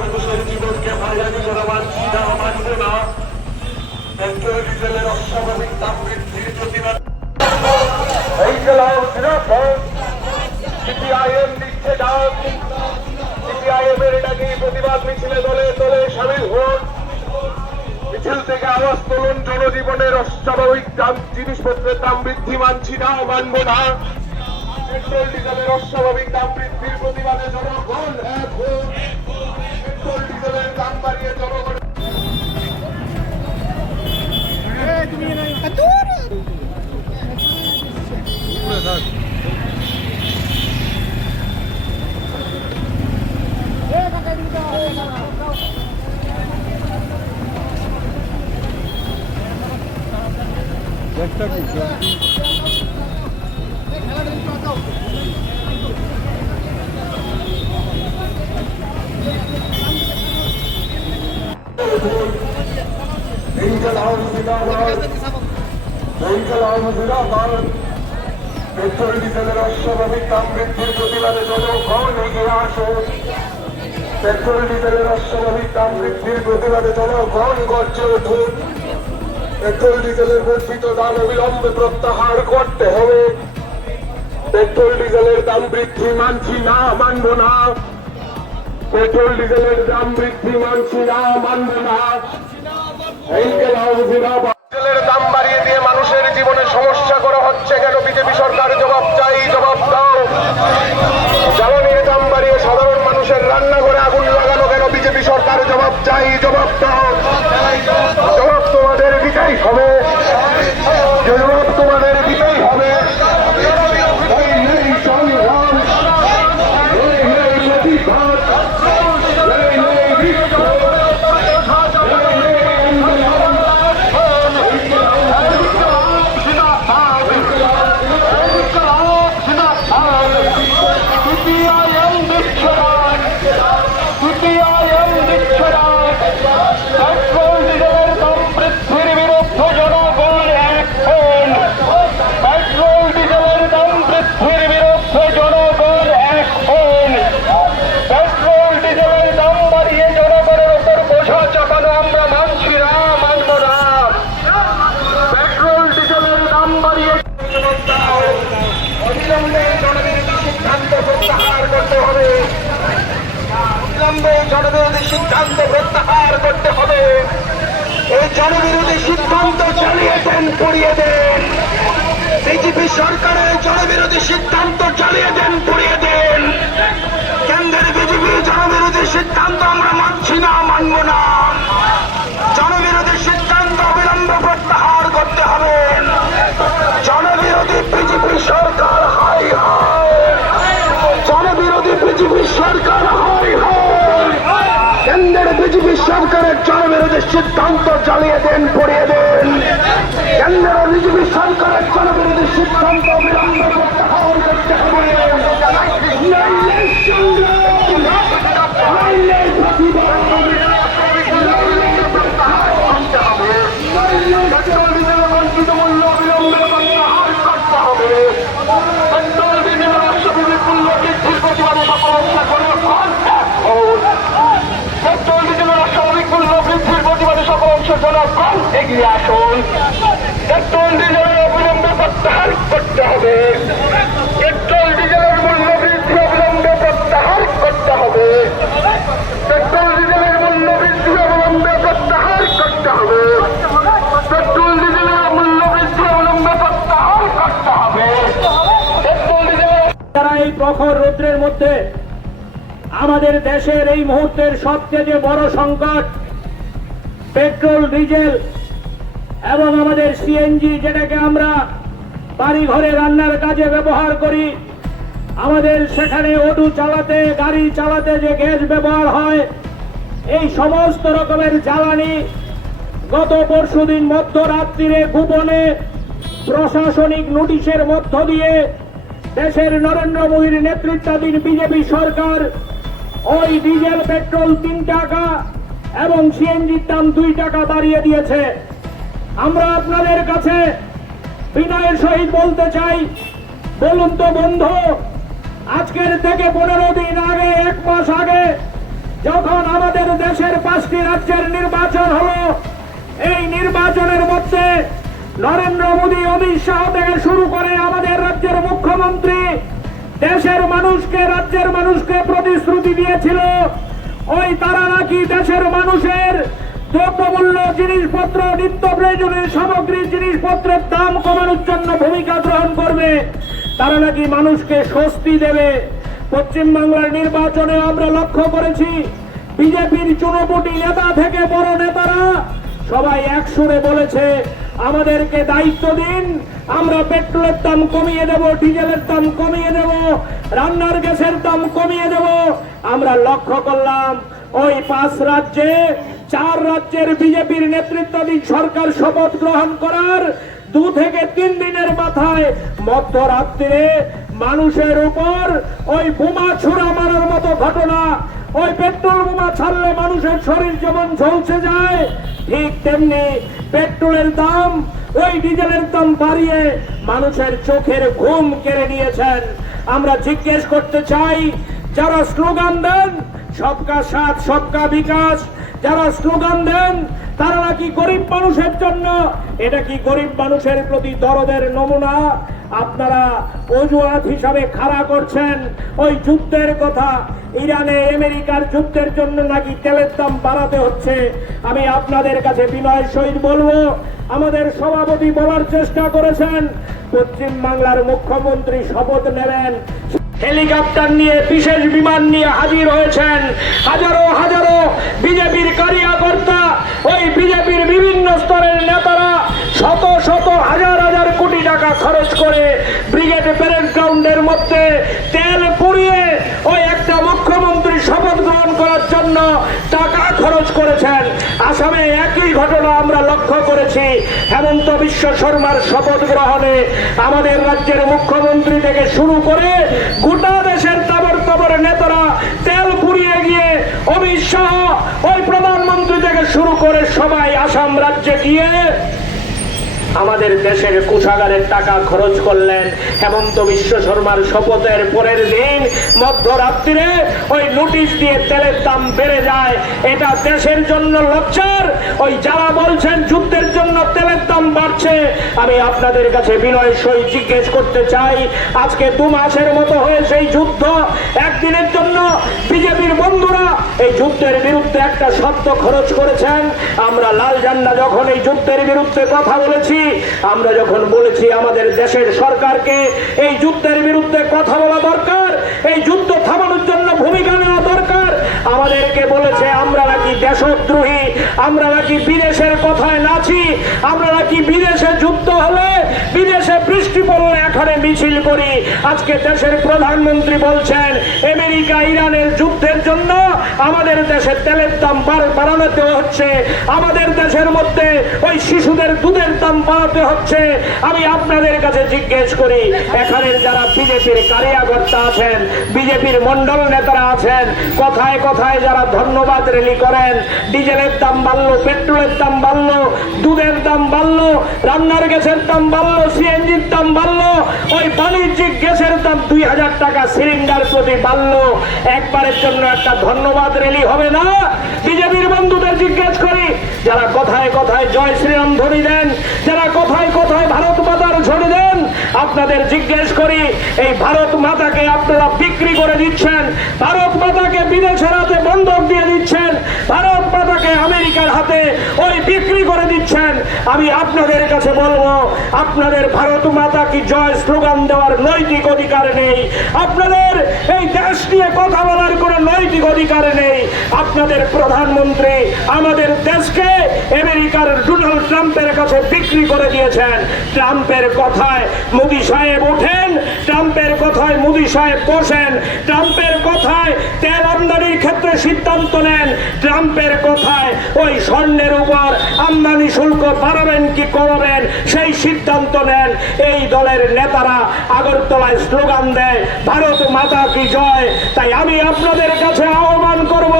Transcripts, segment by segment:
মানুষের জীবনকে ভাইরানি করা মানছি না, মানব না। পেট্রোল ডিজেলের অস্বাভাবিক দাম বৃদ্ধির প্রতিবাদ সিপিআইএম দিচ্ছে ডাক। সিপিআইএম এর ডাকে প্রতিবাদ মিছিলে দলে দলে সামিল হন। মিছিল থেকে আওয়াজ তুলুন, জনজীবনের অস্বাভাবিক দাম, জিনিসপত্রের দাম বৃদ্ধি মানছি না, মানব না। পেট্রোল ডিজেলের অস্বাভাবিক দাম বৃদ্ধির প্রতিবাদে জনগণ এক হন। পেট্রোল ডিজেলের দাম বাড়িয়ে জনগণ পেট্রোল ডিজেলের অস্বাভাবিক দাম বৃদ্ধির প্রতিবাদে জনগণ এগিয়ে আসুন। পেট্রোল ডিজেলের অস্বাভাবিক দাম বৃদ্ধির প্রতিবাদে জনগণ গর্জে উঠুন। পেট্রোল ডিজেলের বর্ধিত দাম অবিলম্বে প্রত্যাহার করতে হবে। পেট্রোল ডিজেলের দাম বৃদ্ধি মানছি না, মানব না। পেট্রোল ডিজেলের দাম বৃদ্ধি মানছি না, মানব না। ডিজেলের দাম বাড়িয়ে দিয়ে মানুষের জীবনে সমস্যা করা হচ্ছে কেন? বিজেপি সরকার জবাব চাই, জবাব দাও। জ্বালানির দাম বাড়িয়ে সাধারণ মানুষের রান্নাঘরে আগুন লাগানো কেন? বিজেপি সরকার জবাব চাই, জবাব দাও। জবাব তোমাদের দিতেই হবে, জবাব তোমাদের দিতেই হবে। জনবিরোধী সিদ্ধান্ত প্রত্যাহার করতে হবে। এই জনবিরোধী সিদ্ধান্ত চালিয়ে দেন, পুড়িয়ে দেন। বিজেপি সরকারের জনবিরোধী সিদ্ধান্ত চালিয়ে দেন, পুড়িয়ে দেন। কেন্দ্রের বিজেপি জনবিরোধী সিদ্ধান্ত আমরা মানছি না, মানব না। জনবিরোধী সিদ্ধান্ত অবিলম্বে প্রত্যাহার করতে হবে। জনবিরোধী বিজেপি সরকার হাই হাই, জনবিরোধী বিজেপি সরকার হাই হাই। কেন্দ্রের বিজেপি সরকারের জনবিরোধী সিদ্ধান্ত চালিয়ে দেন, পড়িয়ে দেন। কেন্দ্রের বিজেপি সরকারের জনবিরোধী সিদ্ধান্ত অবিলম্বে প্রত্যাহার করতে হবে। বঞ্চিত মূল্য অবিলম্বে প্রত্যাহার করতে হবে। পেট্রোল ডিজেলের অস্বাভাবিক মূল্য বৃদ্ধির প্রতিবাদে সকল পেট্রোল ডিজেলের অস্বাভাবিক মূল্য বৃদ্ধির প্রতিবাদে সকল অংশ জনগণ এগিয়ে আসুন। পেট্রোল ডিজেলের অবিলম্বে প্রত্যাহার করতে হবে। পেট্রোল ডিজেলের মূল্য বৃদ্ধি অবিলম্বে প্রত্যাহার করতে হবে। পেট্রোল ডিজেলের মূল্য বৃদ্ধি অবিলম্বে প্রত্যাহার করতে হবে। পেট্রোল ডিজেলের মূল্য বৃদ্ধি অবিলম্বে প্রত্যাহার করতে হবে। পেট্রোল ডিজেলের যারা এই প্রখর রৌদ্রের মধ্যে আমাদের দেশের এই মুহূর্তের সবচেয়ে বড় সংকট পেট্রোল, ডিজেল এবং আমাদের সিএনজি, যেটাকে আমরা বাড়ি ঘরে রান্নার কাজে ব্যবহার করি। আমাদের সেখানে অটো চালাতে, গাড়ি চালাতে যে গ্যাস ব্যবহার হয়, এই সমস্ত রকমের জ্বালানি গত পরশুদিন মধ্যরাত্রিরে গোপনে প্রশাসনিক নোটিশের মধ্য দিয়ে দেশের নরেন্দ্র মোদীর নেতৃত্বাধীন বিজেপি সরকার ওই ডিজেল, পেট্রোল 3 টাকা এবং সিএনজির দাম 2 টাকা বাড়িয়ে দিয়েছে। আমরা আপনাদের কাছে বিনয়ের সহিত বলতে চাই, বলুন তো বন্ধু, আজকের থেকে 15 দিন আগে, 1 মাস আগে যখন আমাদের দেশের 5টি রাজ্যের নির্বাচন হলো, এই নির্বাচনের মধ্যে নরেন্দ্র মোদী, অমিত শাহ থেকে শুরু করে আমাদের রাজ্যের মুখ্যমন্ত্রী দেশের মানুষকে, রাজ্যের মানুষকে প্রতিশ্রুতি দিয়েছিল ওই তারা নাকি দেশের মানুষের দ্রব্যমূল্য, জিনিসপত্র, নিত্য প্রয়োজনীয় সামগ্রী, জিনিসপত্রের দাম কমানোর জন্য ভূমিকা গ্রহণ করবে, তারা নাকি মানুষকে স্বস্তি দেবে। পশ্চিমবাংলার নির্বাচনে আমরা লক্ষ্য করেছি বিজেপির চুনোপুটি নেতা থেকে বড় নেতারা সবাই এক সুরে বলেছে আমাদেরকে দায়িত্ব দিন, আমরা পেট্রোলের দাম কমিয়ে দেব, ডিজেলের দাম কমিয়ে দেব, রান্নার গ্যাসের দাম কমিয়ে দেব। আমরা লক্ষ্য করলাম ওই 5 রাজ্যে 4 রাজ্যের বিজেপির নেতৃত্বাধীন সরকার শপথ গ্রহণ করার 2 থেকে 3 দিনের মাথায় মধ্যরাত্রিরে মানুষের উপর ওই বোমা ছুড়া মারার মতো ঘটনা, ওই পেট্রোল বোমা ছাড়লে মানুষের শরীর যেমন ঝলসে যায়, ঠিক তেমনি পেট্রোলের দাম, ওই ডিজেলের দাম বাড়িয়ে মানুষের চোখের ঘুম কেড়ে নিয়েছেন। আমরা জিজ্ঞেস করতে চাই, যারা স্লোগান দেন সবকা সাথ সবকা বিকাশ, যারা স্লোগান দেন তারা নাকি গরিব মানুষের জন্য, এটা কি গরিব মানুষের প্রতি দরদের নমুনা? আপনারা অজুহাত হিসাবে খাড়া করছেন ওই যুদ্ধের কথা, ইরানে আমেরিকার যুদ্ধের জন্য নাকি তেলের দাম বাড়াতে হচ্ছে। আমি আপনাদের কাছে বিনয়ের সহিত বলবো, আমাদের সভাপতি বলার চেষ্টা করেছেন পশ্চিম বাংলার মুখ্যমন্ত্রী শপথ নেবেন, হেলিকপ্টার নিয়ে, বিশেষ বিমান নিয়ে হাজির হয়েছেন হাজারো হাজারো বিজেপির কার্যকর্তা, ওই বিজেপির বিভিন্ন স্তরের নেতারা শত শত হাজার হাজার কোটি টাকা খরচ করে ব্রিগেড প্যারেড গ্রাউন্ডের মধ্যে তেল পুড়িয়ে ওই একটা মুখ্যমন্ত্রী শপথ গ্রহণ করার জন্য টাকা খরচ করেছেন। আসামে একই ঘটনা আমরা লক্ষ্য করেছি। হেমন্ত বিশ্ব শর্মার শপথ গ্রহণে আমাদের রাজ্যের মুখ্যমন্ত্রী থেকে শুরু করে গোটা দেশের তাবর তাবর নেতারা তেল পুড়িয়ে গিয়ে অমিত শাহ, ওই প্রধানমন্ত্রী থেকে শুরু করে সবাই আসাম রাজ্যে গিয়ে আমাদের দেশের কোষাগারের টাকা খরচ করলেন। হেমন্ত বিশ্ব শর্মার শপথের পরের দিন মধ্যরাত্রিরে ওই নোটিশ দিয়ে তেলের দাম বেড়ে যায়। এটা দেশের জন্য লজ্জার। ওই যারা বলছেন যুদ্ধের জন্য তেলের দাম বাড়ছে, আমি আপনাদের কাছে বিনয়ের সহিত জিজ্ঞেস করতে চাই, আজকে 2 মাসের মতো হয়েছে এই যুদ্ধ, একদিনের জন্য বিজেপির বন্ধুরা এই যুদ্ধের বিরুদ্ধে একটা শব্দ খরচ করেছেন? আমরা লাল ঝান্ডা যখন এই যুদ্ধের বিরুদ্ধে কথা বলেছি, আমরা যখন বলেছি আমাদের দেশের সরকারকে এই যুদ্ধের বিরুদ্ধে কথা বলা দরকার, এই যুদ্ধ থামানোর জন্য ভূমিকা নেওয়া দরকার, আমাদেরকে বলেছে আমরা নাকি দেশদ্রোহী, আমরা নাকি বিদেশের কথায় নাচি, আমরা নাকি বিদেশে যুদ্ধ হলে, বিদেশে বৃষ্টি পড়লে এখানে মিছিল করি। আজকে দেশের প্রধানমন্ত্রী বলছেন আমেরিকা ইরানের যুদ্ধের জন্য আমাদের দেশের তেলের দাম বাড়াতে হচ্ছে, আমাদের দেশের মধ্যে ওই শিশুদের দুধের দাম বাড়াতে হচ্ছে। আমি আপনাদের কাছে জিজ্ঞেস করি, এখানের যারা বিজেপির কার্যকর্তা আছেন, বিজেপির মন্ডল নেতারা আছেন, কথায় কথায় যারা ধন্যবাদ র্যালি করেন, ডিজেলের দাম বাড়লো, পেট্রোলের দাম বাড়লো, দুধের দাম বাড়লো, রান্নার গ্যাসের দাম বাড়লো, সিএনজির দাম বাড়লো, ওই বাণিজ্যিক গ্যাসের দাম 2000 টাকা সিলিন্ডার প্রতি বাড়লো, একবারের জন্য একটা ধন্যবাদ র্যালি হবে না? বিজেপির বন্ধুদের জিজ্ঞেস করি, যারা কথায় কথায় জয় শ্রীরাম ধ্বনি দেন, যারা কথায় কথায় ভারত মাতার ঝড়ি দেন, আপনাদের জিজ্ঞেস করি, এই ভারত মাতাকে আপনারা বিক্রি করে দিচ্ছেন, ভারত মাতাকে বিদেশের হাতে বন্ধক দিয়ে দিচ্ছেন, ভারত মাতাকে আমেরিকার হাতে ওই বিক্রি করে দিচ্ছেন। আমি আপনাদের কাছে বলবো, আপনাদের ভারত মাতা কি জয় স্লোগান দেওয়ার নৈতিক অধিকার নেই, আপনাদের এই দেশ নিয়ে কথা বলার কোনো নৈতিক অধিকার নেই। আপনাদের প্রধানমন্ত্রী আমাদের দেশকে আমেরিকার ডোনাল্ড ট্রাম্পের কাছে বিক্রি করে দিয়েছেন। ট্রাম্পের কথায় মোদি সাহেব ওঠেন, ট্রাম্পের কথায় মোদি সাহেব বসেন, ট্রাম্পের কথায় তেল আমদানির ক্ষেত্রে সিদ্ধান্ত নেন, ট্রাম্পের কথা কথায় ওই স্বর্ণের উপর আমদানি শুল্ক বাড়াবেন কি কমাবেন সেই সিদ্ধান্ত নেন এই দলের নেতারা। আগরতলায় স্লোগান দেয় ভারত মাতা কি জয়। তাই আমি আপনাদের কাছে আহ্বান করব,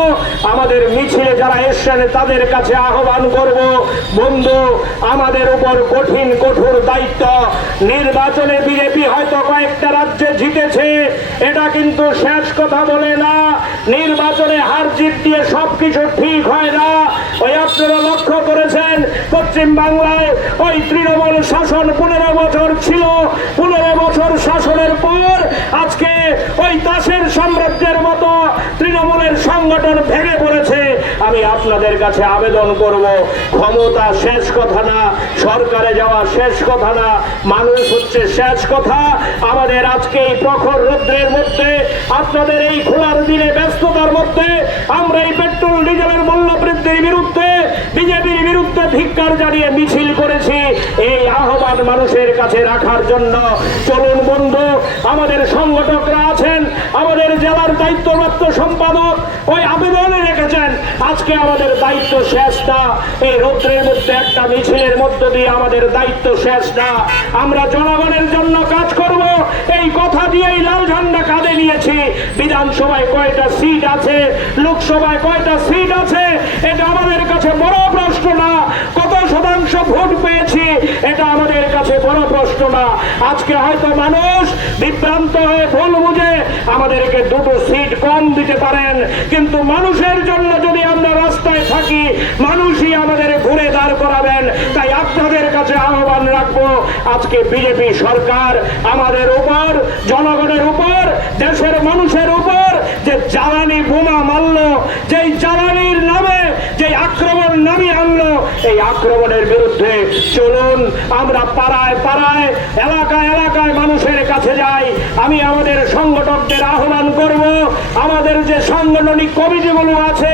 আমাদের মিছিলে যারা এসছেন তাদের কাছে আহ্বান করব, বন্ধু আমাদের উপর কঠিন কঠোর দায়িত্ব। নির্বাচনে বিজেপি হয়তো কয়েকটা রাজ্যে জিতেছে, এটা কিন্তু শেষ কথা বলে না। নির্বাচনে হার জিত দিয়ে সবকিছু ঠিক হয় না। ওই আপনারা লক্ষ্য করেছেন পশ্চিম বাংলায় ওই তৃণমূল শাসন 15 বছর ছিল, 15 বছর শাসনের পর আজকে ওই দাসের সাম্রাজ্যের মতো তৃণমূলের সংগঠন ভেঙে পড়েছে। আমি আপনাদের কাছে আবেদন করব, ক্ষমতা শেষ কথা না, সরকারে যাওয়া শেষ কথা না, মানুষ হচ্ছে শেষ কথা। আমাদের আজকে এই প্রখর রৌদ্রের মধ্যে, আপনাদের এই খোলার দিনে ব্যস্ততার মধ্যে আমরা এই পেট্রোল ডিজেলের মূল্য বৃদ্ধির বিরুদ্ধে, বিজেপির বিরুদ্ধে ধিক্কার জানিয়ে মিছিল করেছি। এই আহ্বান মানুষের কাছে রাখার জন্য চলুন বন্ধু, আমাদের সংগঠকরা আছেন, আমাদের জেলার দায়িত্বপ্রাপ্ত সম্পাদক ওই আবেদনে রেখেছেন আজকে আমাদের দায়িত্ব শেষ না। এই রৌদ্রের মধ্যে একটা মিছিলের মধ্য দিয়ে আমাদের দায়িত্ব শেষ না। আমরা জনগণের জন্য কাজ করব, এই কথা দিয়েই লাল ঝান্ডা কাঁধে নিয়েছি। বিধানসভায় কয়টা সিট আছে, লোকসভায় কয়টা সিট আছে, এটা আমাদের কাছে বড় প্রশ্ন না। কত শতাংশ ভোট পেয়েছি, এটা আমাদের কাছে বড় প্রশ্ন না। আজকে হয়তো মানুষ বিভ্রান্ত হয়ে ভুল বুঝে আমাদেরকে 2টো সিট কম দিতে পারেন, কিন্তু মানুষের জন্য যদি আমরা রাস্তায় থাকি, মানুষই আমাদের ঘুরে দাঁড় করাবেন। তাই আপনাদের কাছে আহ্বান রাখবো, আজকে বিজেপি সরকার আমাদের উপর, জনগণের উপর, দেশের মানুষের উপর যে জ্বালানি বোমা মারলো, যেই জ্বালানির নামে যে আক্রমণ নামিয়ে আনলো, এই আক্রমণের বিরুদ্ধে চলুন আমরা পাড়ায় পাড়ায়, এলাকায় এলাকায় মানুষের কাছে যাই। আমি আমাদের সংগঠকদের আহ্বান করব, আমাদের যে সাংগঠনিক কমিটিগুলো আছে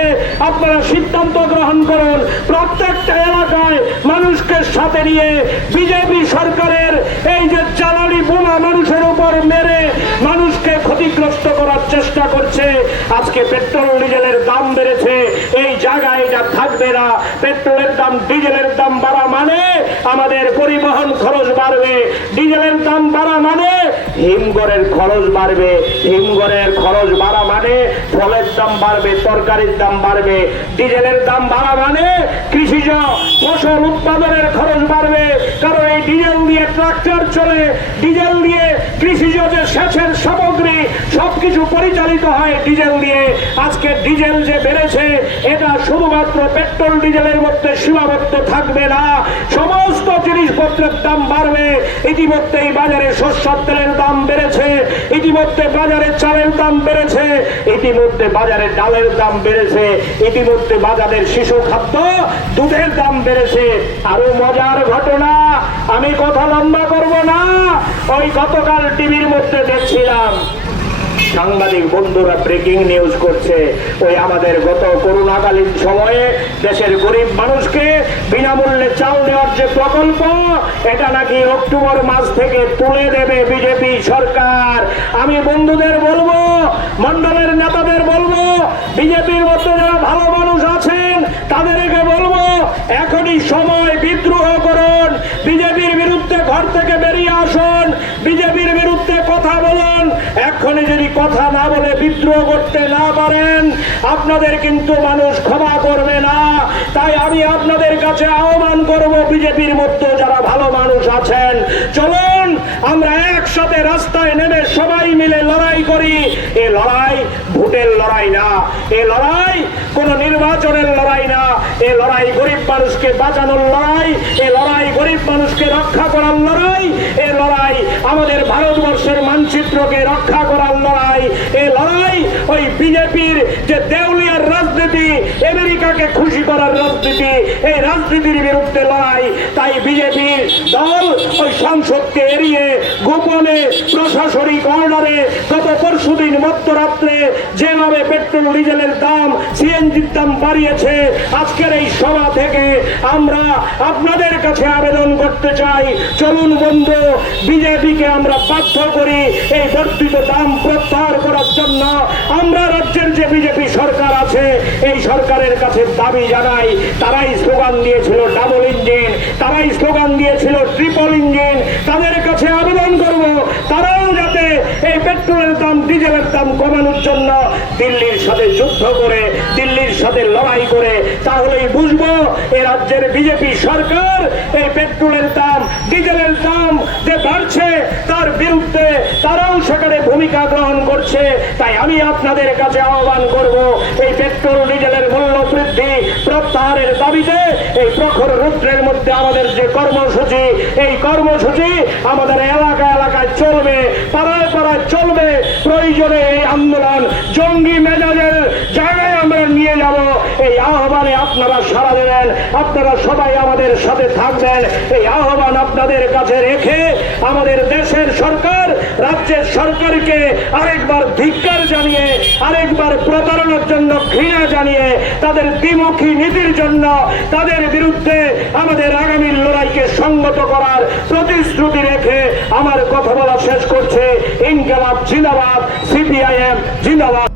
আপনারা সিদ্ধান্ত গ্রহণ করুন, প্রত্যেকটা এলাকায় মানুষকে সাথে নিয়ে বিজেপি সরকারের এই যে জ্বালানি বোমা মানুষের উপর মেরে মানুষকে ক্ষতিগ্রস্ত করার চেষ্টা করছে। আজকে পেট্রোল ডিজেলের দাম বেড়েছে, এই জায়গায় এটা থাকবে না। পেট্রোলের দাম, ডিজেলের দাম বাড়া মানে আমাদের পরিবহন খরচ বাড়বে, ডিজেলের দাম বাড়া মানে হিমঘরের খরচ বাড়বে, হিমঘরের খরচ বাড়া মানে ফলের দাম বাড়বে, তরকারির দাম বাড়বে, ডিজেলের দাম বাড়া মানে কৃষিজ ফসল উৎপাদনের খরচ বাড়বে। কারণ এই ডিজেল দিয়ে ট্রাক্টর চলে, ডিজেল দিয়ে কৃষিজ যে সেচের সামগ্রী সবকিছু পরিচালিত হয় ডিজেল দিয়ে। আজকে ডিজেল যে বেড়েছে এটা শুধুমাত্র পেট্রোল ডিজেলের মধ্যে সীমাবদ্ধ থাকবে না, সমস্ত জিনিসপত্রের দাম বাড়বে। ইতিমধ্যেই বাজারে সরষের তেলের দাম বেড়েছে, ইতিমধ্যে বাজারে চালের দাম বেড়েছে, ইতিমধ্যে বাজারে ডালের দাম বেড়েছে, ইতিমধ্যে বাজারের শিশু খাদ্য দুধের দাম বেড়েছে। আরো মজার ঘটনা, আমি কথা লম্বা করব না, ওই গতকাল টিভির মধ্যে দেখছিলাম সাংবাদিক বন্ধুরা ব্রেকিং নিউজ করছে, ওই আমাদের গত করোনাকালীন সময়ে দেশের গরিব মানুষকে বিনামূল্যে চাল দেওয়ার যে প্রকল্প, এটা নাকি অক্টোবর মাস থেকে তুলে দেবে বিজেপি সরকার। আমি বন্ধুদের বলবো, মন্ডলের নেতাদের বলবো, বিজেপির মধ্যে যারা ভালো মানুষ আছেন তাদেরকে বলবো, এখনই সময়, বিদ্রোহ করুন, বিজেপির বিরুদ্ধে ঘর থেকে বেরিয়ে আসুন, বিজেপির বিরুদ্ধে কথা বলুন। এখনই যদি কথা না বলে বিদ্রোহ করতে না পারেন, আপনাদের কিন্তু মানুষ ক্ষমা করবে না। তাই আমি আপনাদের কাছে আহ্বান করব, বিজেপির মধ্যে যারা ভালো মানুষ আছেন, চলুন আমরা একসাথে রাস্তায় নেমে সবাই মিলে লড়াই করি। এ লড়াই ভোটের লড়াই না, এ লড়াই কোন নির্বাচনের লড়াই না, এ লড়াই গরিব মানুষকে বাঁচানোর লড়াই, এ লড়াই গরিব মানুষকে রক্ষা করার লড়াই, এ লড়াই আমাদের ভারতবর্ষের মানচিত্রকে রক্ষা করার লড়াই, এ লড়াই ওই বিজেপির যে দেউলিয়ার রাজনীতি, আমেরিকাকে খুশি করার রাজনীতি, এই রাজনীতির বিরুদ্ধে লড়াই। তাই বিজেপির দল ওই সংসদকে এড়িয়ে গোপনে প্রশাসনিক অর্ডারে গত পরশুদিন মধ্যরাত্রে যেভাবে পেট্রোল ডিজেলের দাম সিএনজির দাম বাড়িয়েছে, আজকের এই সভা থেকে আমরা আপনাদের কাছে আবেদন করতে চাই, চলুন বন্ধু, বিজেপিকে আমরা বাধ্য করি এই বর্ধিত দাম প্রত্যাহার করার জন্য। আমরা রাজ্যের যে বিজেপি সরকার আছে এই সরকারের কাছে দাবি জানাই, তারাই স্লোগান দিয়েছিল ডাবল ইঞ্জিন, তারাই স্লোগান দিয়েছিল ট্রিপল ইঞ্জিন, তাদের কাছে আবেদন করব তারাও যাতে এই পেট্রোলের দাম ডিজেলের দাম কমানোর জন্য দিল্লির সাথে যুদ্ধ করে, দিল্লির সাথে লড়াই করে, তাহলেই বুঝবো এই রাজ্যের বিজেপি সরকার এই পেট্রোলের দাম ডিজেলের দাম যে বাড়ছে তার বিরুদ্ধে তারাও সেখানে ভূমিকা গ্রহণ করছে। তাই আমি আপনাদের কাছে আহ্বান করব, এই পেট্রোল ডিজেলের মূল্য বৃদ্ধি প্রত্যাহারের দাবিতে এই প্রখর রৌদ্রের মধ্যে আমাদের যে কর্মসূচি, এই কর্মসূচি আমাদের এলাকায় এলাকায় চলবে, পাড়ায় পাড়ায় চলবে। প্রয়োজনে এই আন্দোলন জঙ্গি মেজাজের জায়গায় আমরা নিয়ে যাব। এই আহ্বানে আপনারা সাড়া দেবেন, আপনারা সবাই আমাদের সাথে থাকবেন। এই আহ্বান আপনাদের কাছে রেখে আমাদের দেশের সরকার, রাজ্যের সরকারকে আরেকবার ধিক্কার জানিয়ে, আরেকবার প্রতারণার জন্য ঘৃণা জানিয়ে, তাদের দ্বিমুখী নীতির জন্য তাদের বিরুদ্ধে আমাদের আগামী লড়াইকে সংগত করার প্রতিশ্রুতি রেখে আমার কথা বলা শেষ করছে। ইনকিলাব জিন্দাবাদ, সিপিআইএম জিন্দাবাদ।